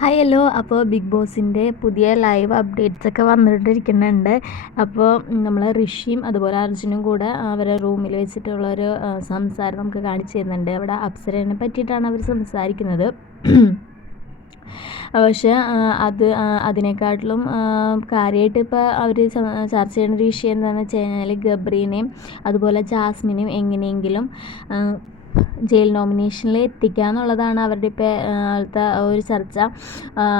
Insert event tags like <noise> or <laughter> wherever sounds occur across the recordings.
Hi hello അപ്പോൾ big ബോസിന്റെ പുതിയ ലൈവ് അപ്ഡേറ്റ്സ് ഒക്കെ വന്നിട്ടിരിക്കുന്നുണ്ട്. അപ്പോൾ നമ്മൾ ഋഷിയും അതുപോലെ അർജുനും കൂടെ അവരെ റൂമിൽ വെച്ചിട്ടുള്ളൊരു സംസാരം നമുക്ക് കാണിച്ചു തരുന്നുണ്ട്. അവിടെ അപ്സരനെ പറ്റിയിട്ടാണ് അവർ സംസാരിക്കുന്നത്. <clears throat> പക്ഷെ അത് അതിനെക്കാട്ടിലും കാര്യമായിട്ട് ഇപ്പോൾ അവർ ചർച്ച ചെയ്യുന്ന ഒരു വിഷയം എന്താണെന്ന് വെച്ച് കഴിഞ്ഞാൽ ഗബ്രീനെയും അതുപോലെ ജാസ്മിനെയും എങ്ങനെയെങ്കിലും ജയിൽ നോമിനേഷനിൽ എത്തിക്കുക എന്നുള്ളതാണ് അവരുടെ ഇപ്പോഴത്തെ ഒരു ചർച്ച.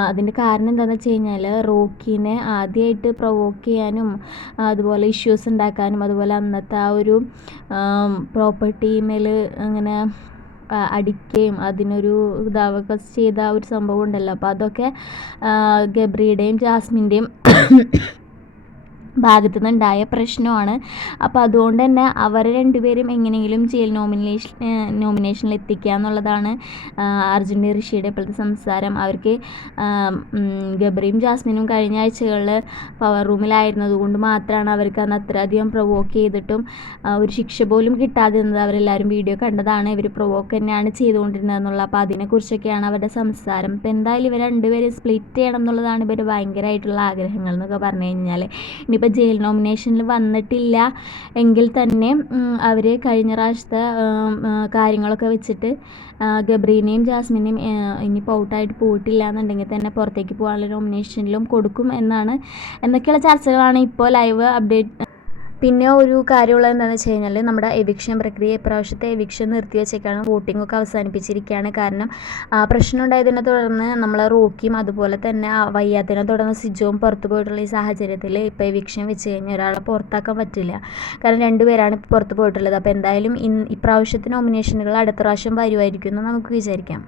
അതിന്റെ കാരണം എന്താണെന്ന് വെച്ച് കഴിഞ്ഞാൽ റോക്കിനെ ആദ്യമായിട്ട് പ്രൊവോക്ക് ചെയ്യാനും അതുപോലെ ഇഷ്യൂസ് ഉണ്ടാക്കാനും അതുപോലെ അന്നത്തെ ആ ഒരു പ്രോപ്പർട്ടി മേൽ അങ്ങനെ അടിക്കുകയും അതിനൊരു ഇതാവുക ചെയ്ത ഒരു സംഭവം ഉണ്ടല്ലോ. അപ്പോൾ അതൊക്കെ ഗബ്രിയുടെയും ജാസ്മിന്റെയും ഭാഗത്തു നിന്നുണ്ടായ പ്രശ്നമാണ്. അപ്പോൾ അതുകൊണ്ട് തന്നെ അവർ രണ്ടുപേരും എങ്ങനെയെങ്കിലും ജയിൽ നോമിനേഷൻ നോമിനേഷനിൽ എത്തിക്കുക എന്നുള്ളതാണ് അർജുന്റെ ഋഷിയുടെ ഇപ്പോഴത്തെ സംസാരം. അവർക്ക് ഗബ്രിയും ജാസ്മിനും കഴിഞ്ഞ ആഴ്ചകളിൽ പവർ റൂമിലായിരുന്നത് കൊണ്ട് മാത്രമാണ് അവർക്ക് അന്ന് അത്രയധികം പ്രൊവോക്ക് ചെയ്തിട്ടും ഒരു ശിക്ഷ പോലും കിട്ടാതെ നിന്നത് അവരെല്ലാവരും വീഡിയോ കണ്ടതാണ്. ഇവർ പ്രൊവോക്ക് തന്നെയാണ് ചെയ്തുകൊണ്ടിരുന്നതെന്നുള്ളത് അപ്പോൾ അതിനെക്കുറിച്ചൊക്കെയാണ് അവരുടെ സംസാരം. ഇപ്പോൾ എന്തായാലും ഇവർ രണ്ടുപേരും സ്പ്ലിറ്റ് ചെയ്യണം എന്നുള്ളതാണ് ഇവർ ഭയങ്കരമായിട്ടുള്ള ആഗ്രഹങ്ങൾ എന്നൊക്കെ പറഞ്ഞു കഴിഞ്ഞാൽ ഇനിയിപ്പോൾ ഇപ്പോൾ ജയിൽ നോമിനേഷനിൽ വന്നിട്ടില്ല. എങ്കിൽ തന്നെ അവർ കഴിഞ്ഞ പ്രാവശ്യത്തെ കാര്യങ്ങളൊക്കെ വെച്ചിട്ട് ഗബ്രീനെയും ജാസ്മിനെയും ഇനിയിപ്പോൾ ഔട്ടായിട്ട് പോയിട്ടില്ല എന്നുണ്ടെങ്കിൽ തന്നെ പുറത്തേക്ക് പോകാനുള്ള നോമിനേഷനിലും കൊടുക്കും എന്നാണ്. എന്നൊക്കെയുള്ള ചർച്ചകളാണ് ഇപ്പോൾ ലൈവ് അപ്ഡേറ്റ് പിന്നെ ഒരു കാര്യമുള്ളത് എന്താണെന്ന് വെച്ച് കഴിഞ്ഞാൽ നമ്മുടെ എവിക്ഷൻ പ്രക്രിയ ഇപ്രാവശ്യത്തെ എവിക്ഷൻ നിർത്തി വെച്ചേക്കാണ് വോട്ടിംഗ് ഒക്കെ അവസാനിപ്പിച്ചിരിക്കുകയാണ് കാരണം പ്രശ്നം ഉണ്ടായതിനെ തുടർന്ന് നമ്മൾ റോക്കിയും അതുപോലെ തന്നെ വയ്യാത്തതിനെ തുടർന്ന് സിജോവും പുറത്തു പോയിട്ടുള്ള ഈ സാഹചര്യത്തിൽ ഇപ്പോൾ എവിക്ഷൻ വെച്ച് കഴിഞ്ഞാൽ ഒരാളെ പുറത്താക്കാൻ പറ്റില്ല. കാരണം രണ്ടുപേരാണ് പുറത്ത് പോയിട്ടുള്ളത്. അപ്പോൾ എന്തായാലും ഇപ്രാവശ്യത്തെ നോമിനേഷനുകൾ അടുത്ത പ്രാവശ്യം വരുമായിരിക്കും എന്ന് നമുക്ക് വിചാരിക്കാം.